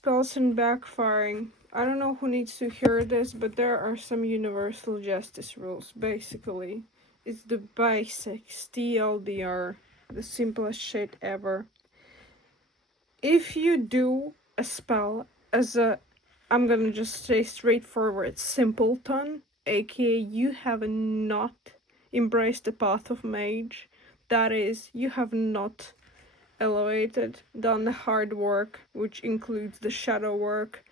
spells and backfiring. I don't know who needs to hear this, but there are some universal justice rules, basically. It's the basics, TLDR, the simplest shit ever. If you do a spell as a, I'm gonna just say straightforward, simpleton, aka you have not embraced the path of mage, that is, you have not elevated, done the hard work, which includes the shadow work,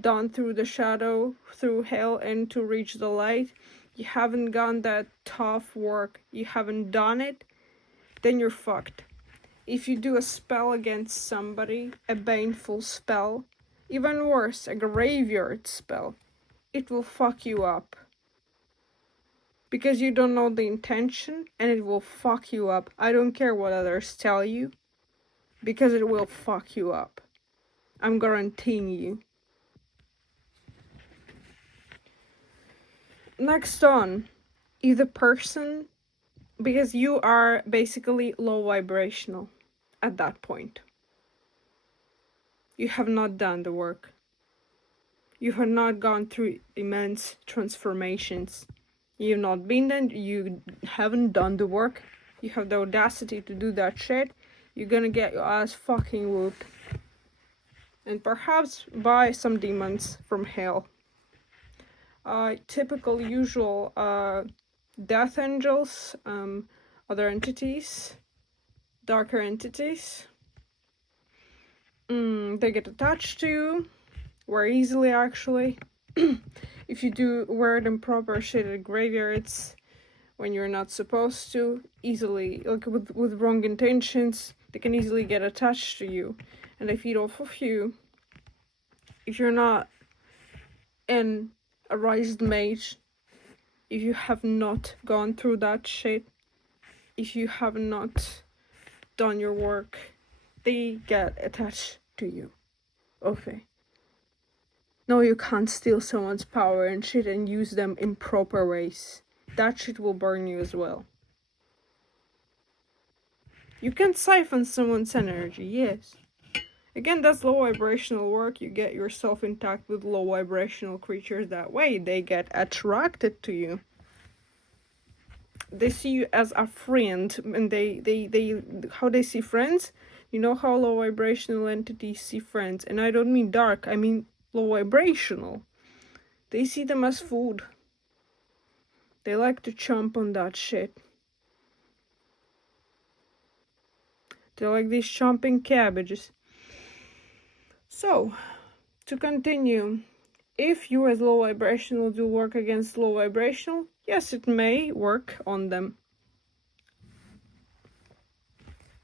done through the shadow, through hell, and to reach the light, you haven't gone that tough work, you haven't done it, then you're fucked. If you do a spell against somebody, a baneful spell, even worse, a graveyard spell, it will fuck you up. Because you don't know the intention, and it will fuck you up. I don't care what others tell you, because it will fuck you up. I'm guaranteeing you. Next on, if the person, because you are basically low vibrational at that point. You have not done the work. You have not gone through immense transformations. You've not been there, you haven't done the work. You have the audacity to do that shit. You're gonna get your ass fucking whooped. And perhaps by some demons from hell. Typical, usual death angels, other entities, darker entities. They get attached to you very easily, actually. If you do weird and proper shit at graveyards when you're not supposed to, easily, like with wrong intentions, they can easily get attached to you, and they feed off of you. If you're not an arised mage, if you have not gone through that shit, if you have not done your work, they get attached to you. Okay. No, you can't steal someone's power and shit and use them in proper ways. That shit will burn you as well. You can siphon someone's energy, yes. Again, that's low vibrational work. You get yourself intact with low vibrational creatures that way. They get attracted to you. They see you as a friend, and they how they see friends? You know how low vibrational entities see friends, and I don't mean dark, I mean low vibrational. They see them as food. They like to chomp on that shit. They're like these chomping cabbages. So, to continue, if you as low vibrational do work against low vibrational, yes, it may work on them.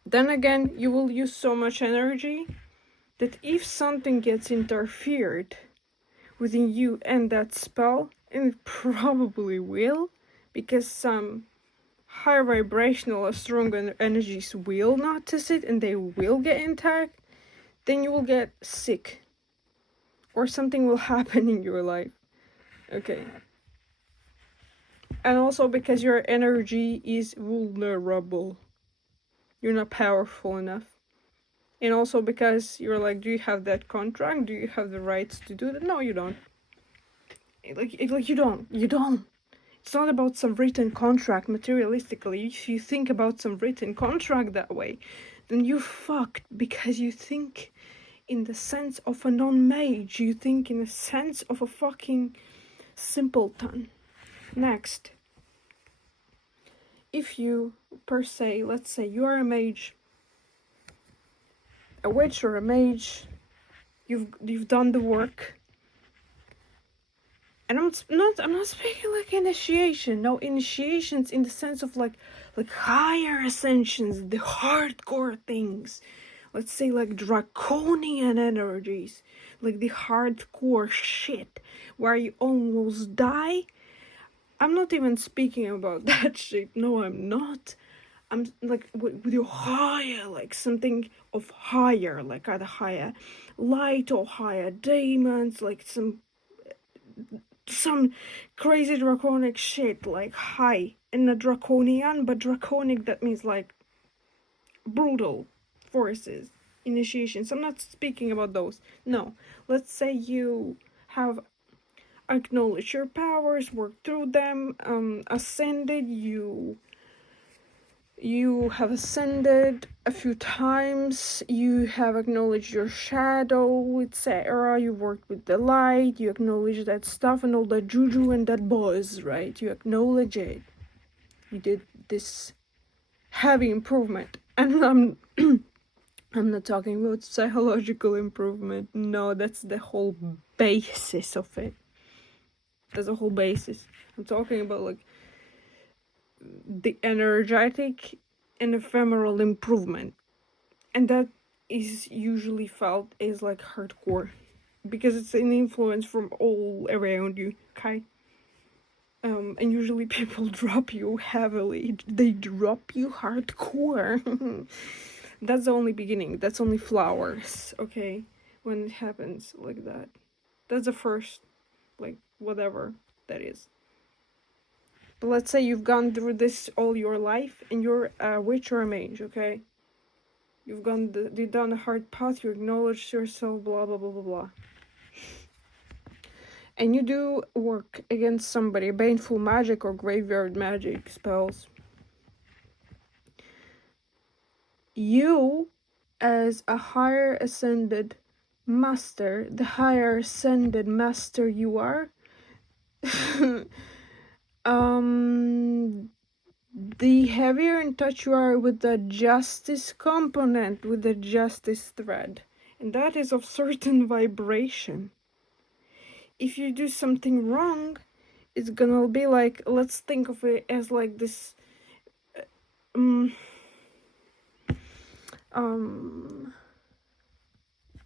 Then again, you will use so much energy that if something gets interfered within you and that spell, and it probably will, because some higher vibrational or stronger energies will notice it and they will get intact, then you will get sick. Or something will happen in your life. Okay. And also because your energy is vulnerable. You're not powerful enough. And also because you're like, do you have that contract? Do you have the rights to do that? No, you don't. Like you don't. You don't. It's not about some written contract materialistically. If you think about some written contract that way, then you're fucked, because you think in the sense of a non-mage. You think in the sense of a fucking simpleton. Next. If you, per se, let's say you are a mage, a witch or a mage, you've done the work. And I'm not speaking like initiation. No, initiations in the sense of like higher ascensions, the hardcore things. Let's say like draconian energies, like the hardcore shit where you almost die. I'm not even speaking about that shit. No, I'm not. I'm like with your higher, like something of higher, like either higher light or higher demons, like some crazy draconic shit, like high and a draconian, but draconic, that means like brutal forces. initiations. I'm not speaking about those. No. Let's say you have acknowledged your powers, worked through them, ascended, you have ascended a few times, you have acknowledged your shadow, etc. You worked with the light, you acknowledge that stuff and all that juju and that buzz, right? You acknowledge it. You did this heavy improvement. And I'm not talking about psychological improvement. No, that's the whole basis of it. That's the whole basis. I'm talking about like the energetic and ephemeral improvement, and that is usually felt as like hardcore because it's an influence from all around you, okay? And usually people drop you heavily. They drop you hardcore. That's the only beginning. That's only flowers, okay? When it happens like that, that's the first, like, whatever that is. But let's say you've gone through this all your life and you're a witch or a mage, okay? You've done a hard path, you acknowledge yourself, blah blah blah blah blah. And you do work against somebody, baneful magic or graveyard magic spells. You, as a higher ascended master, the higher ascended master you are, the heavier in touch you are with the justice component, with the justice thread, and that is of certain vibration. If you do something wrong, it's gonna be like, let's think of it as like this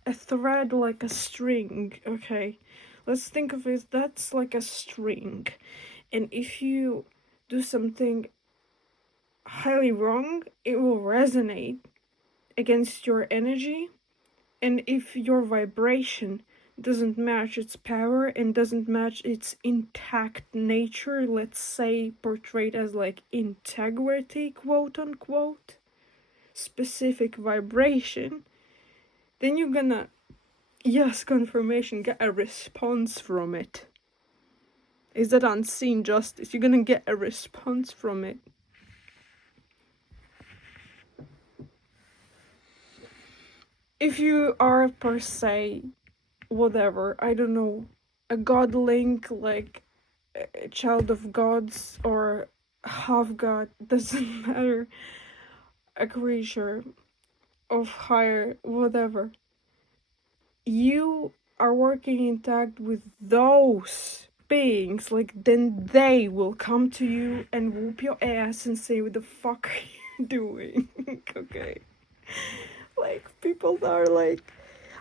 a thread, like a string, okay? Let's think of it, that's like a string, and if you do something highly wrong, it will resonate against your energy, and if your vibration doesn't match its power and doesn't match its intact nature, let's say portrayed as like integrity, quote unquote, specific vibration, then you're gonna, yes, confirmation, get a response from it. Is that unseen justice? You're gonna get a response from it. If you are per se, whatever, I don't know, a godlink, like a child of gods or half god, doesn't matter, a creature of higher whatever, you are working intact with those beings, like, then they will come to you and whoop your ass and say, what the fuck are you doing? Okay, like, people are like,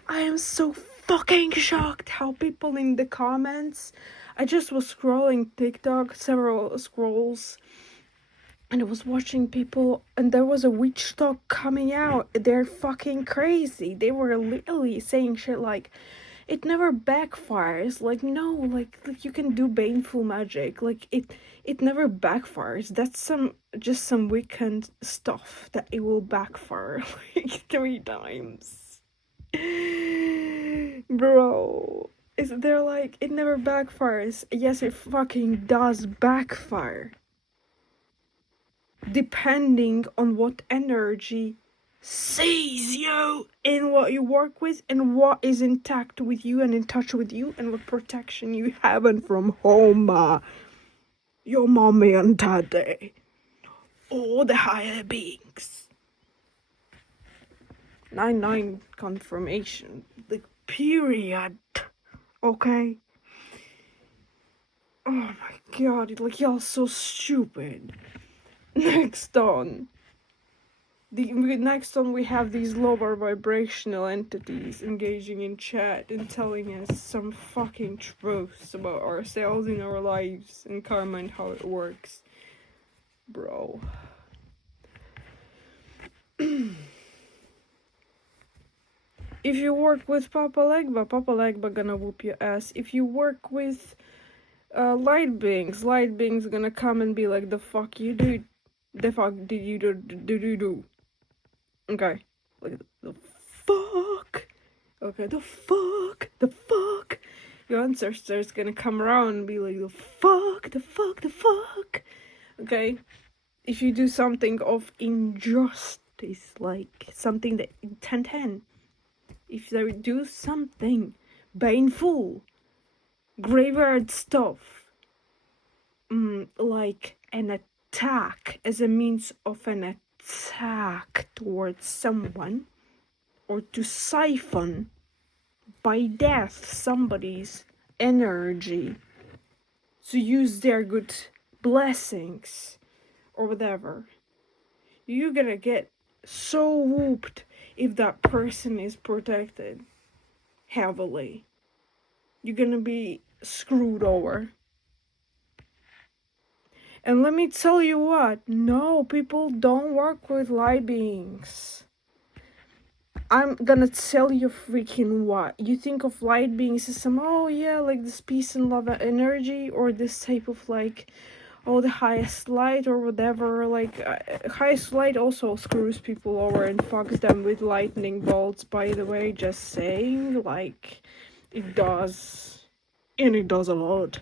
I am so fucking shocked how people in the comments, I just was scrolling TikTok, several scrolls, and I was watching people, and there was a witch talk coming out. They're fucking crazy. They were literally saying shit like, it never backfires. Like, no, like you can do baneful magic. Like, it never backfires. That's just some weekend stuff that it will backfire like 3 times. Bro, they're like, it never backfires. Yes, it fucking does backfire. Depending on what energy sees you in what you work with and what is intact with you and in touch with you and what protection you have and from home, your mommy and daddy, or the higher beings. 9-9 confirmation, like, period. Okay? Oh my god, like, y'all so stupid. Next on we have these lower vibrational entities engaging in chat and telling us some fucking truths about ourselves and our lives and karma and how it works. Bro. If you work with Papa Legba gonna whoop your ass. If you work with light beings gonna come and be like, the fuck you do? The fuck did you do? Okay. Like, the fuck Okay, the fuck? The fuck? Your ancestors gonna come around and be like, the fuck? The fuck? The fuck? Okay? If you do something of injustice, like something that 10-10, if they do something painful, graveyard stuff, like an attack as a means of an attack towards someone, or to siphon by death somebody's energy, to use their good blessings or whatever, you're gonna get so whooped if that person is protected heavily. You're gonna be screwed over. And let me tell you what, no, people don't work with light beings. I'm gonna tell you freaking what. You think of light beings as some, oh yeah, like this peace and love energy, or this type of like, oh, the highest light or whatever. Like, highest light also screws people over and fucks them with lightning bolts, by the way, just saying. Like, it does. And it does a lot.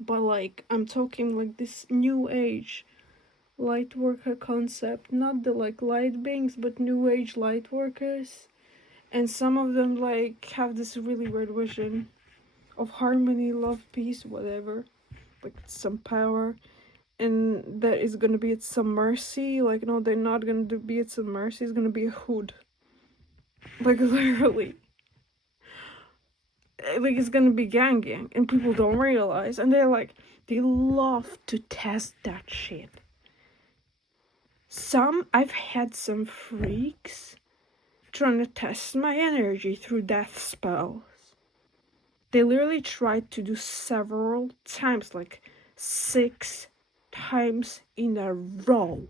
But like, I'm talking like this new age light worker concept, not the like light beings, but new age light workers. And some of them like have this really weird vision of harmony, love, peace, whatever, like some power, and that is gonna be at some mercy. Like, no, they're not gonna be at some mercy, it's gonna be a hood, like literally, like it's gonna be gang, and people don't realize, and they're like, they love to test that shit. I've had some freaks trying to test my energy through death spells. They literally tried to do several times, like 6 times in a row.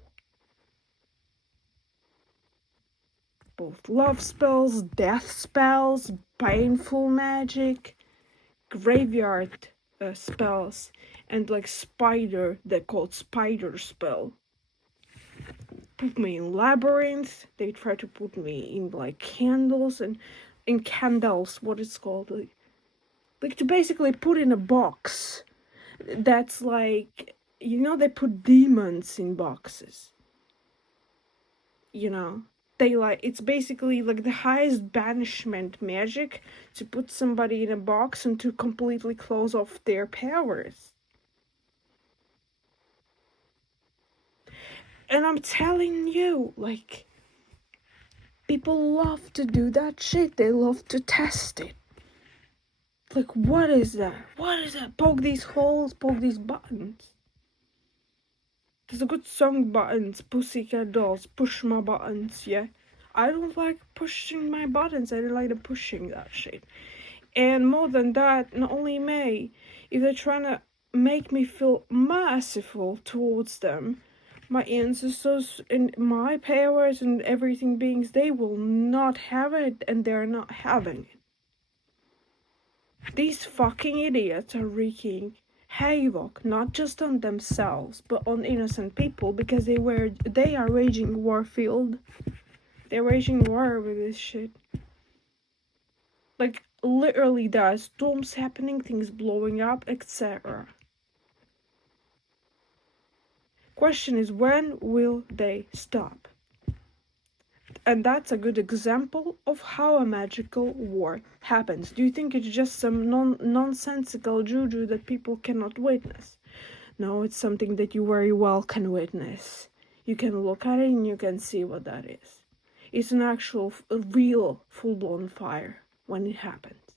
Both love spells, death spells, painful magic, graveyard spells, and like they're called spider spell. Put me in labyrinth. They try to put me in like candles and in candles, what it's called, like to basically put in a box. That's like, you know, they put demons in boxes. You know, they like, it's basically like the highest banishment magic to put somebody in a box and to completely close off their powers. And I'm telling you, like, people love to do that shit. They love to test it. Like, what is that? What is that? Poke these holes, poke these buttons. There's a good song, Buttons, Pussycat Dolls, push my buttons, yeah? I don't like pushing my buttons, I don't like the pushing that shit. And more than that, not only me, if they're trying to make me feel merciful towards them, my ancestors and my powers and everything beings, they will not have it, and they're not having it. These fucking idiots are wreaking havoc, not just on themselves, but on innocent people, because they are waging warfield. They're waging war with this shit. Like, literally, there are storms happening, things blowing up, etc. Question is, when will they stop? And that's a good example of how a magical war happens. Do you think it's just some nonsensical juju that people cannot witness? No, it's something that you very well can witness. You can look at it and you can see what that is. It's an actual, real, full-blown fire when it happens.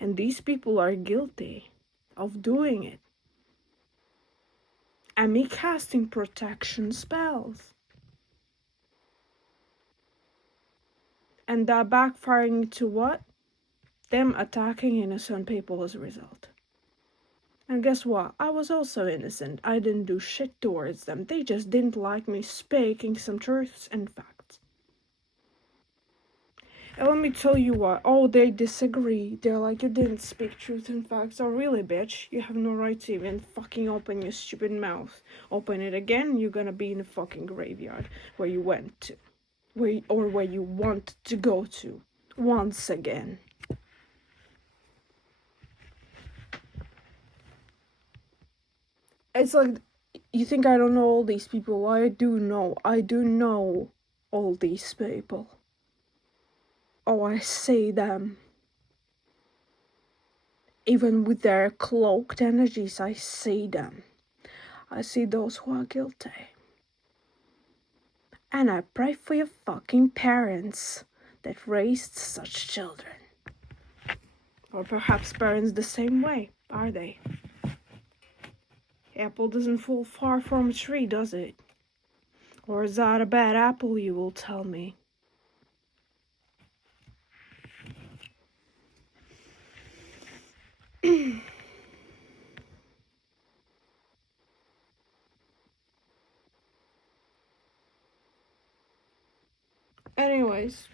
And these people are guilty of doing it. And me casting protection spells. And that backfiring to what? Them attacking innocent people as a result. And guess what? I was also innocent. I didn't do shit towards them. They just didn't like me speaking some truths and facts. And let me tell you what. Oh, they disagree. They're like, you didn't speak truth and facts. Oh, really, bitch? You have no right to even fucking open your stupid mouth. Open it again, you're gonna be in the fucking graveyard where you went to. where you want to go to once again. It's like, you think I don't know all these people? I do know all these people. Oh, I see them. Even with their cloaked energies, I see them. I see those who are guilty. And I pray for your fucking parents that raised such children. Or perhaps parents the same way, are they? Apple doesn't fall far from a tree, does it? Or is that a bad apple, you will tell me? Anyways,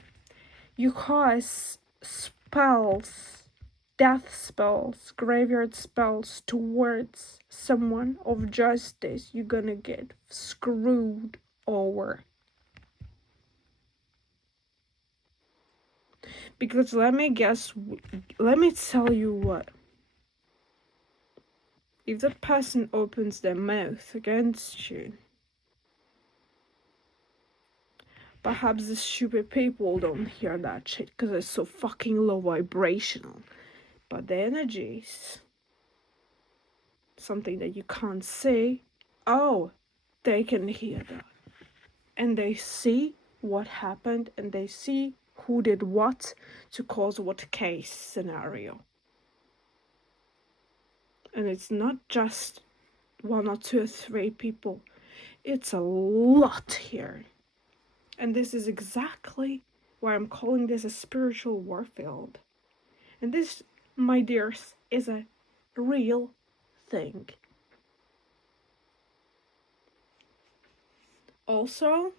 you cast spells, death spells, graveyard spells towards someone of justice, you're gonna get screwed over. Because let me tell you what. If that person opens their mouth against you, perhaps the stupid people don't hear that shit because it's so fucking low vibrational. But the energies, something that you can't see, oh, they can hear that. And they see what happened and they see who did what to cause what case scenario. And it's not just 1 or 2 or 3 people. It's a lot here. And this is exactly why I'm calling this a spiritual warfield. And this, my dears, is a real thing. Also,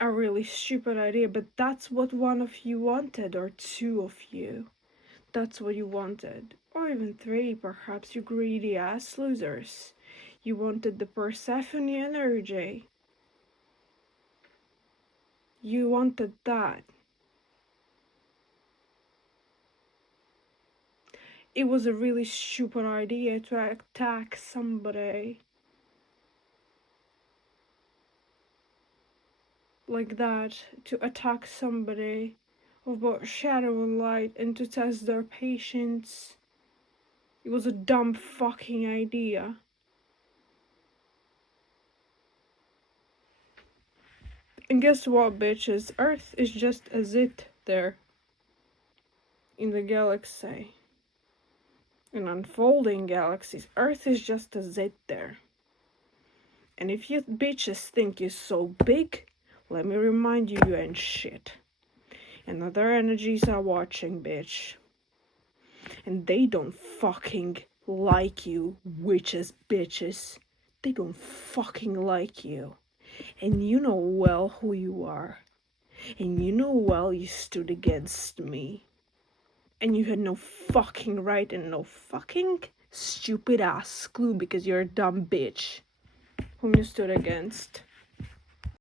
a really stupid idea, but that's what 1 of you wanted, or 2 of you. That's what you wanted. Or even 3, perhaps, you greedy ass losers. You wanted the Persephone energy. You wanted that. It was a really stupid idea to attack somebody like that, to attack somebody of both shadow and light and to test their patience. It was a dumb fucking idea. And guess what, bitches? Earth is just a zit there in the galaxy. In unfolding galaxies, Earth is just a zit there. And if you bitches think you're so big, let me remind you, you ain't shit. And other energies are watching, bitch. And they don't fucking like you, witches, bitches. They don't fucking like you. And you know well who you are. And you know well you stood against me. And you had no fucking right and no fucking stupid ass clue because you're a dumb bitch whom you stood against.